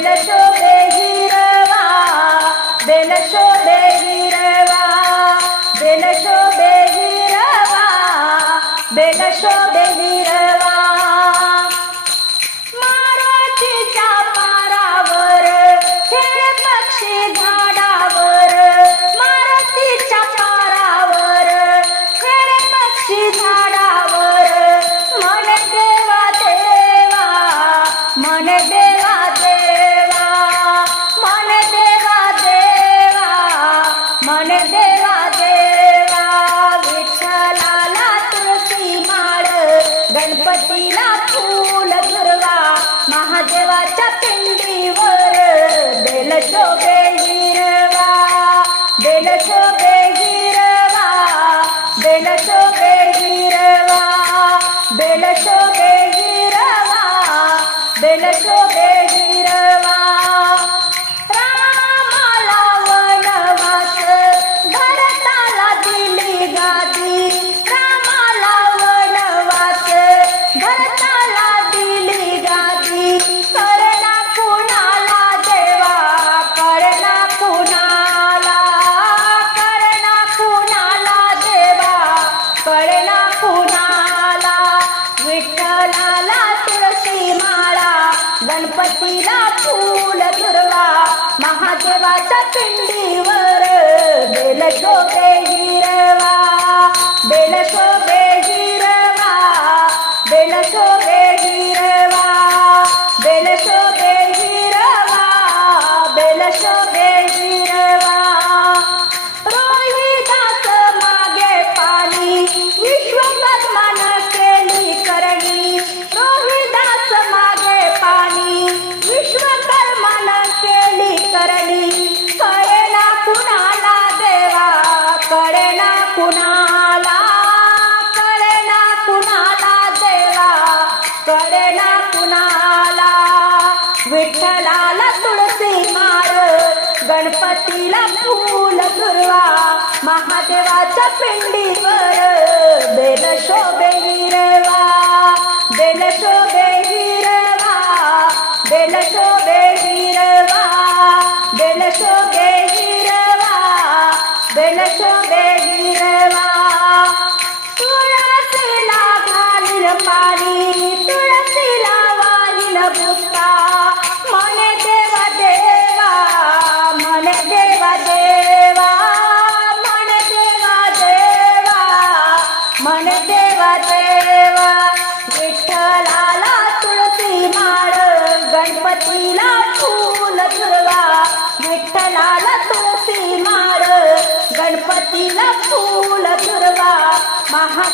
ബലശോ ബലശോ bay Michael. महादेवाच्या पिंडीवर bell शोभे हिरवा बेल शोभे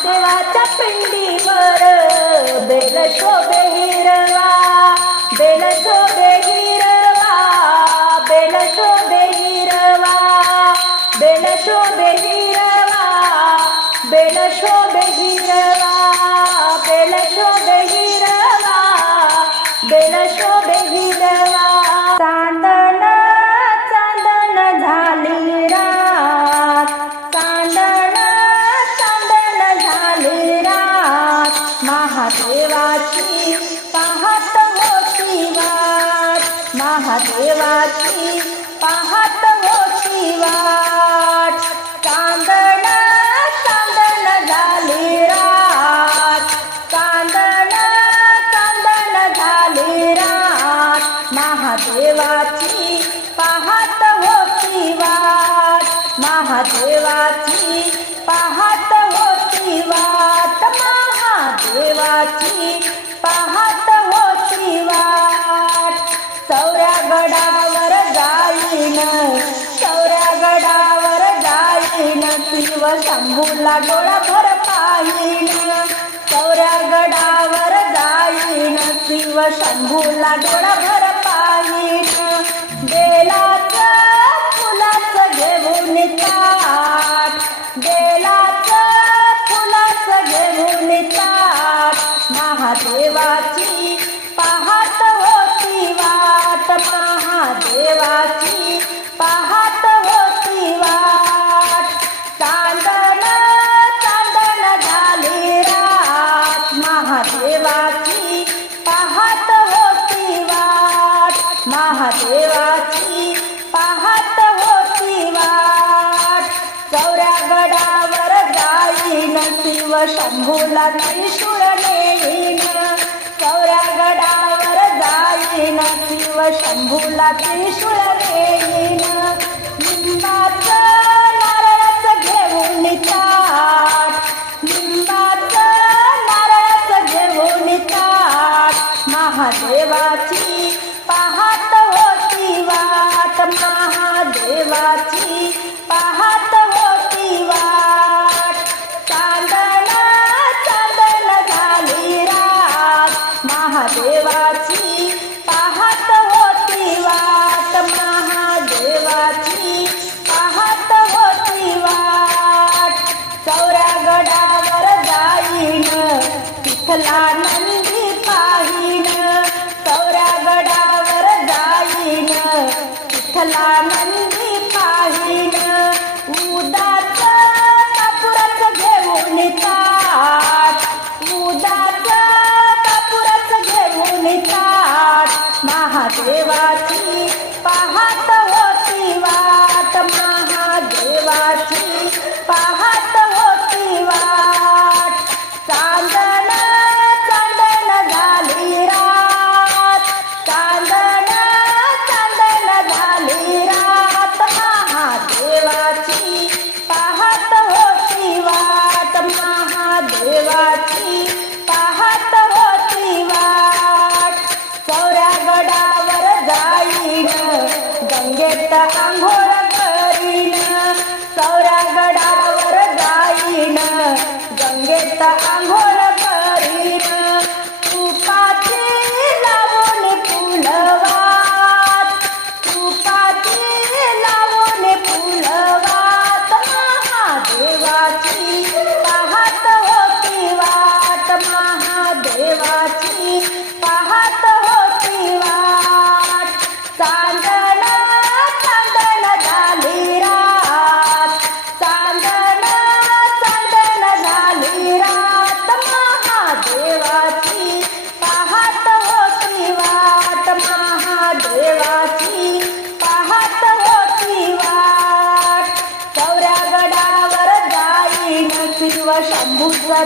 देवाच्या पिंडीवर बेल शोभे हिरवा बेल शोभे शिव शंभूला डोळाभर पाहिन सौऱ्या गडावर जाईन. शिव शंभूला डोळाभर शंभूला त्रिशूळ नेईन गडावर जाईन शिव शंभूला त्रिशूळ नेईन. नारळाचं घेऊन ताट लिंबाचं नारळाचं घेऊन ताट महादेव God.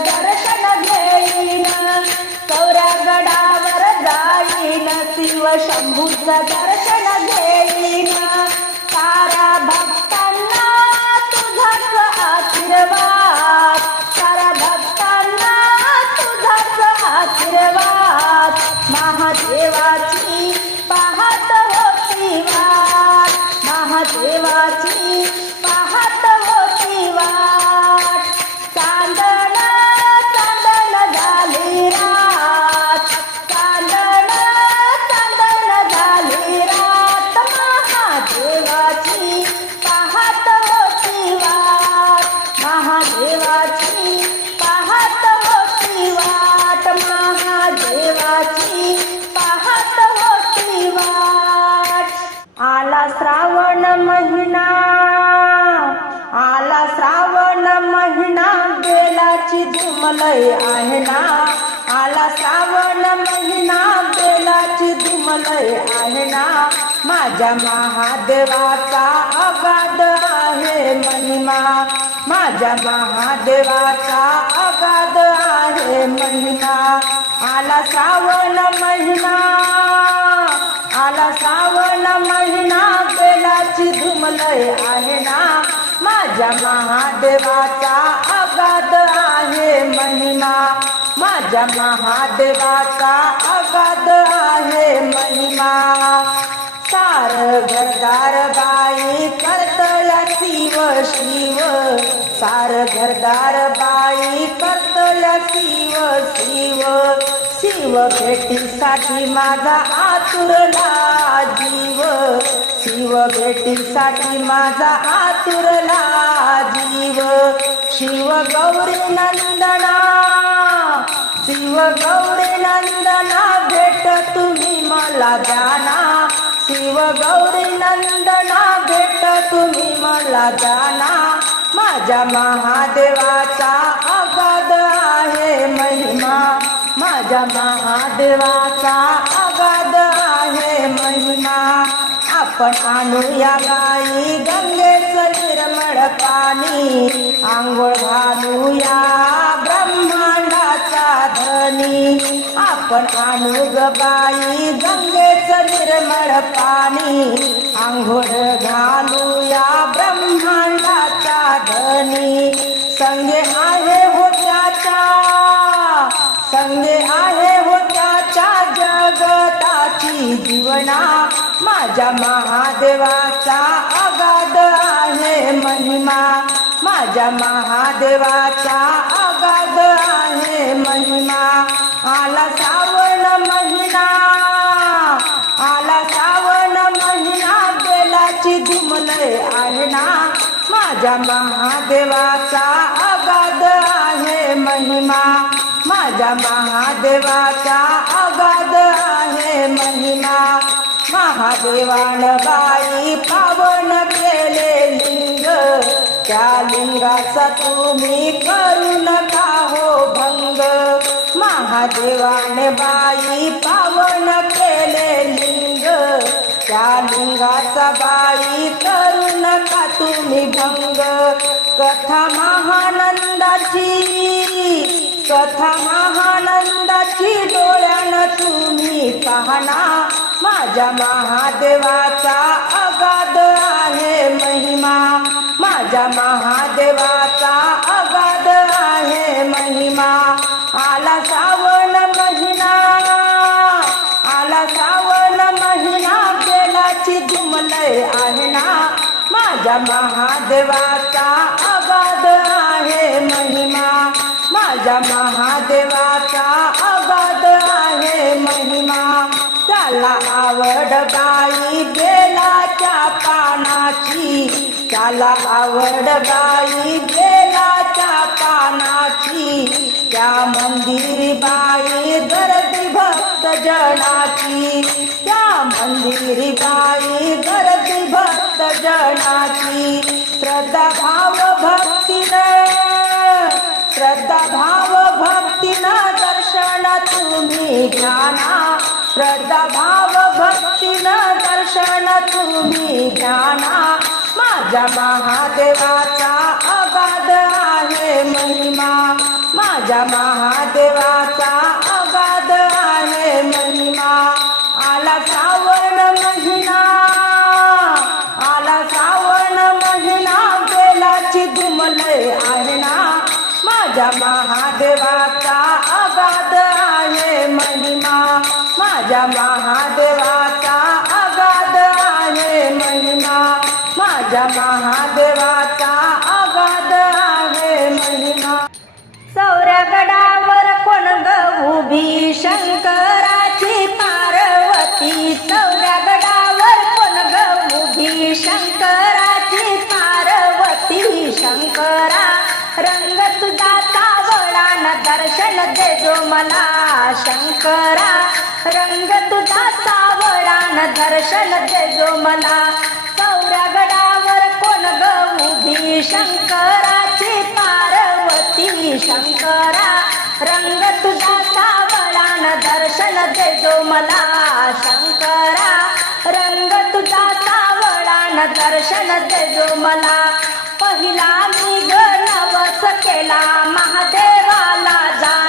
दर्शनगे कौरगडावीन शिव समुद्र दर्शनगे माझ्या महादेवाचा अगाध आहे महिमा. माझ्या महादेवाचा अगाध आहे महिमा. आला सावन महिना आला सावन महिना बेलाची धुमलय आहे ना. माझ्या महादेवाचा अगाध आहे महिमा. माझ्या महादेवाचा अगाध घरदार बाई करतला शिव. शिव सार घरदार बाई करतला शिव. शिव शिव भेटीसाठी माझा आतुरला जीव. शिव भेटीसाठी माझा आतुरला जीव. शिव गौरी नंदना. शिव गौरी नंदना भेट तुम्ही मला जाना शिव गौरी नंदना भेट तुम्ही मला जाना. माझ्या महादेवाचा अगाध आहे महिमा. माझ्या महादेवाचा अगाध आहे महिमा. आपण आणूया गाई गंगेचं निर्मळ पाणी. आंघोळ घालूया आपण आणू ग बाई गंगेचं निर्मळ पाणी. आंघोळ घालूया ब्रह्मांडाचा धनी. संगे आहे हो त्याच्या संगे आहे हो त्याच्या जगताची जीवना. माझ्या महादेवाचा अगाध आहे महिमा. माझ्या महादेवाचा अगाध आहे महिमा. आला सावन महिना आला सावन महिना बेलाची धुमलय आहे ना. माझ्या महादेवाचा अगाध आहे महिमा. माझ्या महादेवाचा अगाध आहे महिमा. महादेवान बाई पावन केले लिंग त्या लिंगाचा तुम्ही करू नका महादेवाने बाई पावन केले लिंग. त्या लिंगाचा बाई करू नका तुम्ही भंग? कथा महानंदाची कथा महानंदाची डोळ्यानं तुम्ही पाहना. माझ्या महादेवाचा अगाध आहे महिमा. माझ्या महादेवा महादेवाचा अगाध आहे महिमा. माझ्या महादेवाचा अगाध आहे महिमा. त्याला आवड गाई बेलाच्या पानाची. त्याला आवड गाई बेलाच्या पानाची. त्या मंदिरी बाई गर्दी भक्त जनाची. त्या मंदिरी बाई गर्दी भक्त जनाची श्रद्धा भाव भक्तीनं श्रद्धा भाव भक्तीनं दर्शन तुम्ही ज्ञाना श्रद्धा भाव भक्तीनं दर्शन तुम्ही ज्ञाना माझ्या महादेवाचा अगाध आहे महिमा. माझ्या महादेवाचा दर्शन दे जो मला शंकरा रंग तुझा सावळान. दर्शन दे जो मला सौऱ्या गडावर कोण ग उभी? शंकराची पार्वती शंकरा रंग तुझा सावळान. दर्शन दे जो मला शंकरा रंग तुझा सावळान. दर्शन दे जो मला पहिला मी घर केला महादेवाला जा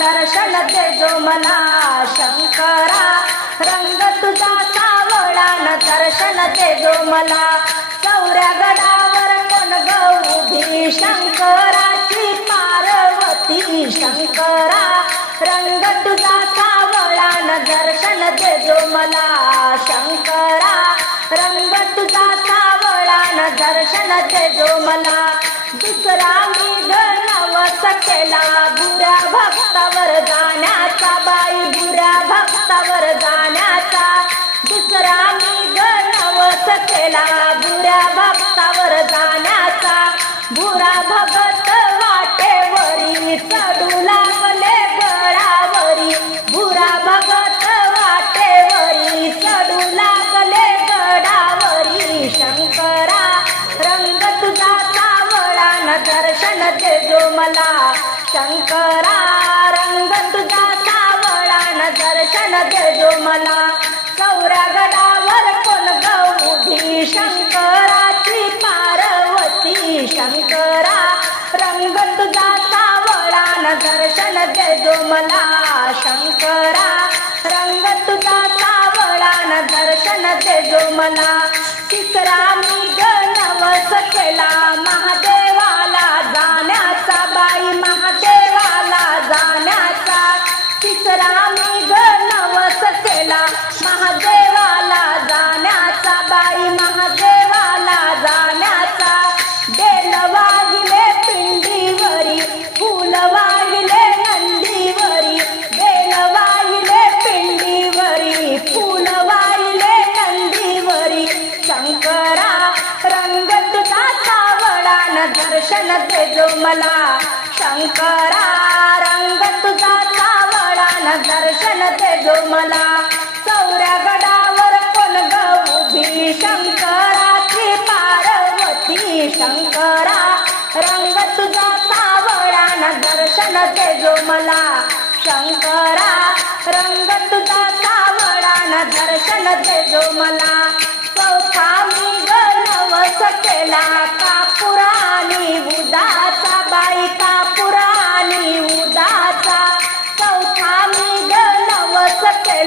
दर्शन दे जो मला शंकरा. रंग तुझा न दर्शन दे जो मला. चौऱ्या गडावर कोण गौरी शंकराची पार्वती शंकरा. रंग तुझा न दर्शन दे जो मला शंकरा. रंग तुझा न दर्शन दे जो मला. दुसरा मी नवस केला. बुरा भक्तावर जाण्याचा बाई बुरा भक्तावर जाण्याचा. दुसरा मी नवस केला. बुरा भक्तावर जाण्याचा. बुरा भगत वाटेवरी चढूला शंकरा रंग तुझा सावळा न दर्शन देजो मला सौरा गडावर कोण गौधी शंकराची पार्वती शंकरा रंग तुझा सावळा न दर्शन देजो मला शंकरा रंग तुझा सावळा न दर्शन देजो मला तिसरा मी नवस केला महादेव मला चौऱ्या गडावर कोण उभी शंकराची पार्वती शंकरा. रंग तुझा सावळा न दर्शन देजो मला शंकरा. रंग तुझा सावळा न दर्शन देजो मला. चौथा मी नवस केला का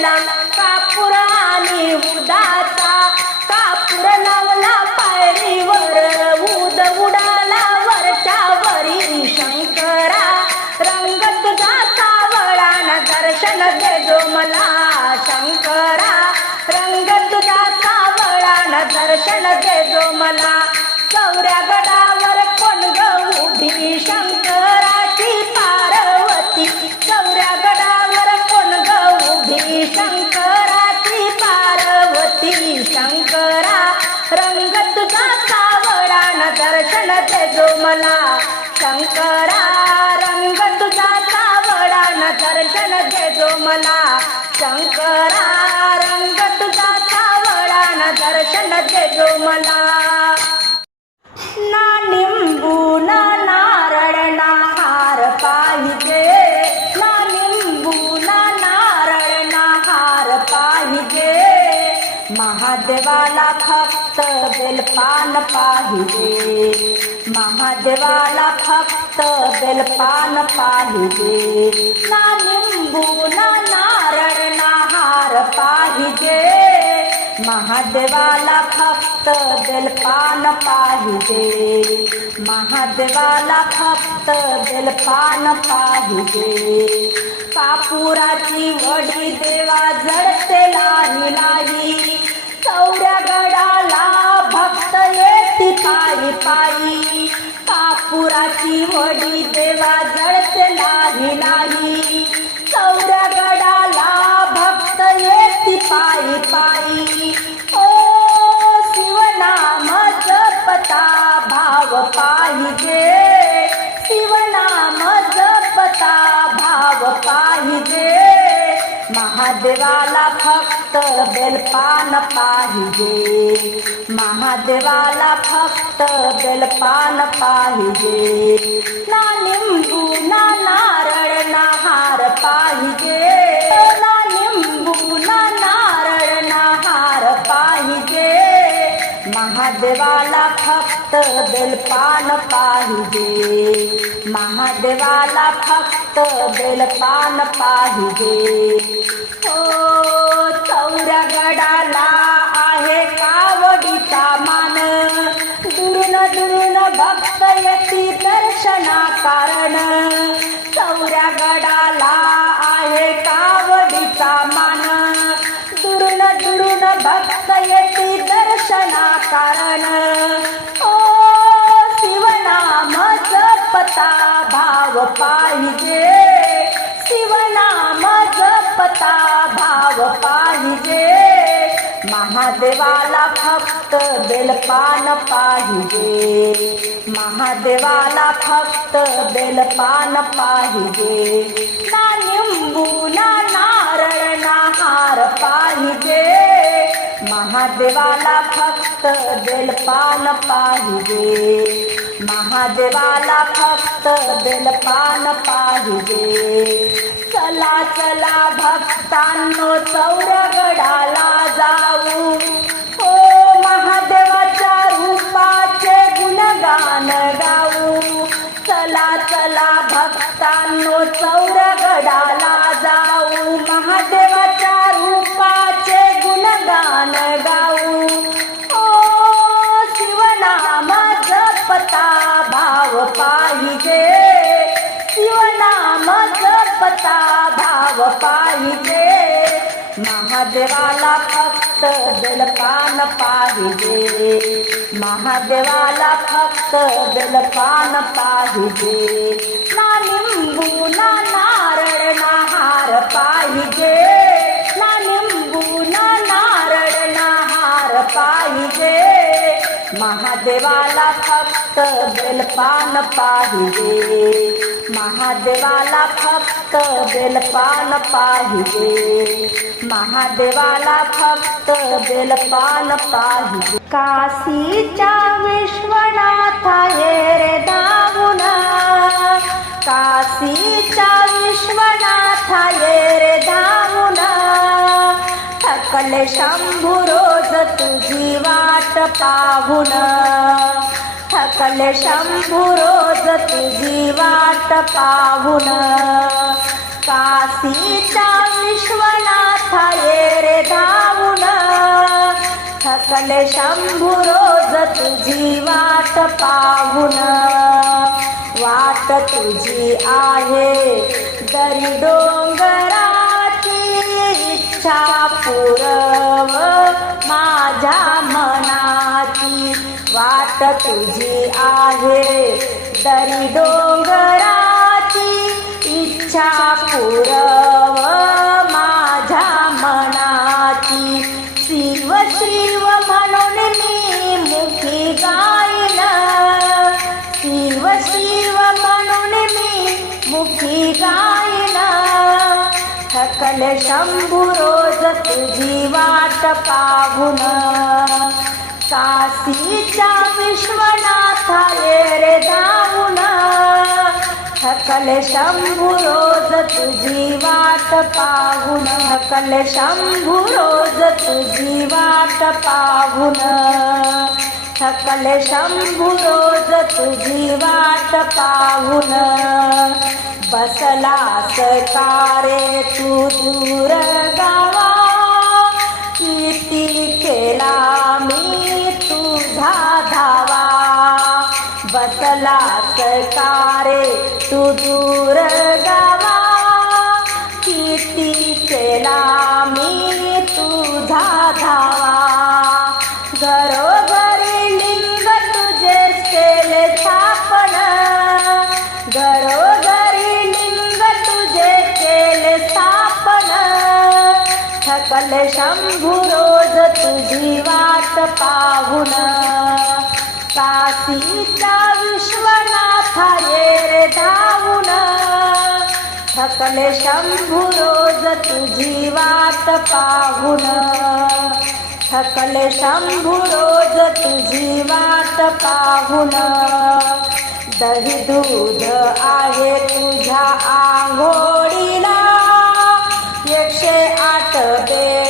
लावला केला कापुराणी उदाचा. कापूर लावला पायरीवर उद उडाला वरच्या वरी शंकरा. रंग तुझा सावळा दर्शन दर्शन देजो मला शंकरा. रंग तुझा सावळा दर्शन दर्शन देजो मला. चौऱ्या गडावर कोण ग उभी शंकर. मला शंकरा रंग तुझा सावळा न दर्शन देजो मला. शंकरा रंग तुझा सावळा न दर्शन देजो मला. ना निंबू ना नारळ ना हार पाहिजे. ना निंबू ना नारळ ना हार पाहिजे. महादेवाला फक्त बेलपान पाहिजे. महादेवाला फक्त बेलपान पाहिजे. ना निंबू ना नारळ ना हार पाहिजे. महादेवाला फक्त बेलपान पाहिजे. महादेवाला फक्त बेलपान पाहिजे. कापुराची वडी देवा जडते लाही लाही. पायी कापुराची वडी देवा जडते नाही नाही. चौऱ्या गडाला भक्त येती पायी पायी. ओ शिवनाम जपता भाव पाहिजे. महादेवाला फक्त बेलपान पाहिजे. महादेवाला फक्त बेलपान पाहिजे. ना लिंबू ना नारळ ना हार पाहिजे. ना लिंबू ना नारळ ना हार पाहिजे. महादेवाला फक्त बेलपान पाहिजे. महादेवाला फक्त बेलपान पाहिजे. चौऱ्या गडाला आहे कावडीचा मान. दुरून दुरून भक्त येती दर्शना कारण चौऱ्या गडाला आहे कावडीचा मान. दुरून दुरून भक्त येती दर्शना कारण ओ शिवनाम जपता भाव पाहिजे. जपता भाव पाहिजे. महादेवाला फक्त बेलपान पाहिजे. महादेवाला फक्त बेलपान पाहिजे. ना निंबू ना नारळ ना हार पाहिजे. महादेवाला फक्त बेलपान पाहिजे. महादेवाला फक्त बेलपान पाहिजे. चला चला भक्तांनो चौरगडाला जाऊ. हो महादेवाच्या रूपाचे गुणगान गाऊ. चला चला भक्तांनो चौरगडाला जाऊ. महादेवाच्या रूपाचे गुणगान गाऊ. पाहिजे. महादेवाला फक्त बेलपान पाहिजे. महादेवाला फक्त बेलपान पाहिजे. ना लिंबू ना नारळ ना हार पाहिजे. महादेवाला फक्त बेलपान पाहिजे. महादेवाला फक्त बेलपान पाहिजे. महादेवाला फक्त बेलपान पाहिजे. काशीच्या विश्वनाथा ये रे दामुना. काशीच्या विश्वनाथ ये रे दामुना. थकले शंभू रोज तुझी वाट पाहून. थकले शंभू रोज तुझी वाट पाहून. काशीचा विश्वनाथ ये रे धावून. थकले शंभू रोज तुझी वाट पाहून. वाट तुझी आहे दरी डोंगरा इच्छा पुरव माझ्या मनाची वाट तुझी आहे. दरी डोंगराची इच्छा पुरव माझ्या मनाची. शिव शिव म्हणून मी मुखी गायन शिव शिव म्हणून मी मुखी गायन सकल शंभू रोज तुझी वाट पाहून काशीच्या विश्वनाथ रे धावून थकले शंभू रोज तुझी वाट पाहून थकले शंभू रोज तुझी वाट पाहून थकले शंभू रोज तुझी वाट पाहून बसला कारे तू दूर गावा. किती केला मी तुझा धावा. बसला कारे तू दूर गावा. किती केला मी तुझा धावा. घरोघरी पाहून. काशीचा विश्वनाथ रे धावून. थकले शंभू रोज तुझी वाट पाहून. थकले शंभू रोज तुझी वाट पाहून. दही दूध आहे तुझ्या आंघोळीला. एकशे आठ बे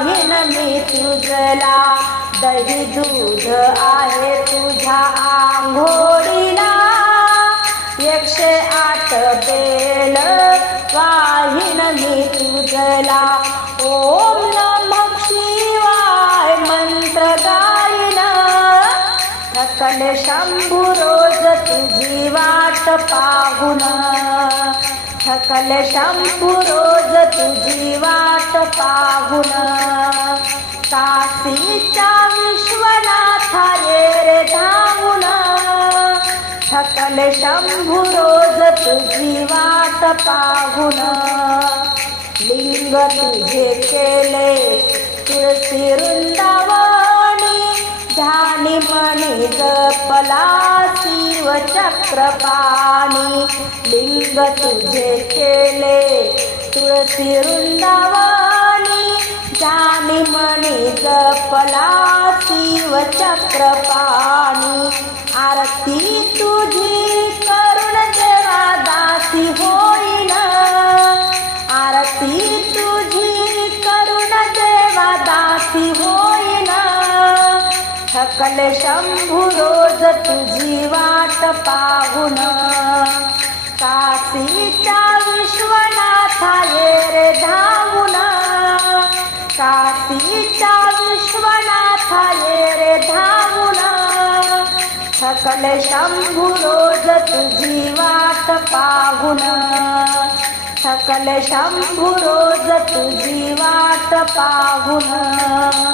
पाहिन मी तुझला दही दूध आहे तुझ्या आंघोळीला. एकशे आठ बेल पाहिन मी तुझला. ओम नम शिवाय मंत्र गायन थकल शंभू रोज तुझी वाट पाहून. सकल शंभू रोज तुझी वाट पाहून. काशीच्या विश्वनाथ रे धावून. सकल शंभू रोज तुझी वाट पाहून. लिंग तुझे केले तुळशी वृंदावन. ध्यानी मनी जपला शिव चक्रपाणी. लिंग तुझे केले तुळशी वृंदावानी. ध्यानी मनी जपला शिव चक्रपाणी. आरती तुझी थकले शंभू रोज तुझी वाट पाहून. काशीच्या विश्वनाथा ये रे धावून. काशीच्या विश्वनाथा ये रे धावून. सकल शंभू रोज तुझी वाट पाहून. सकल शंभू रोज तुझी वाट पाहून.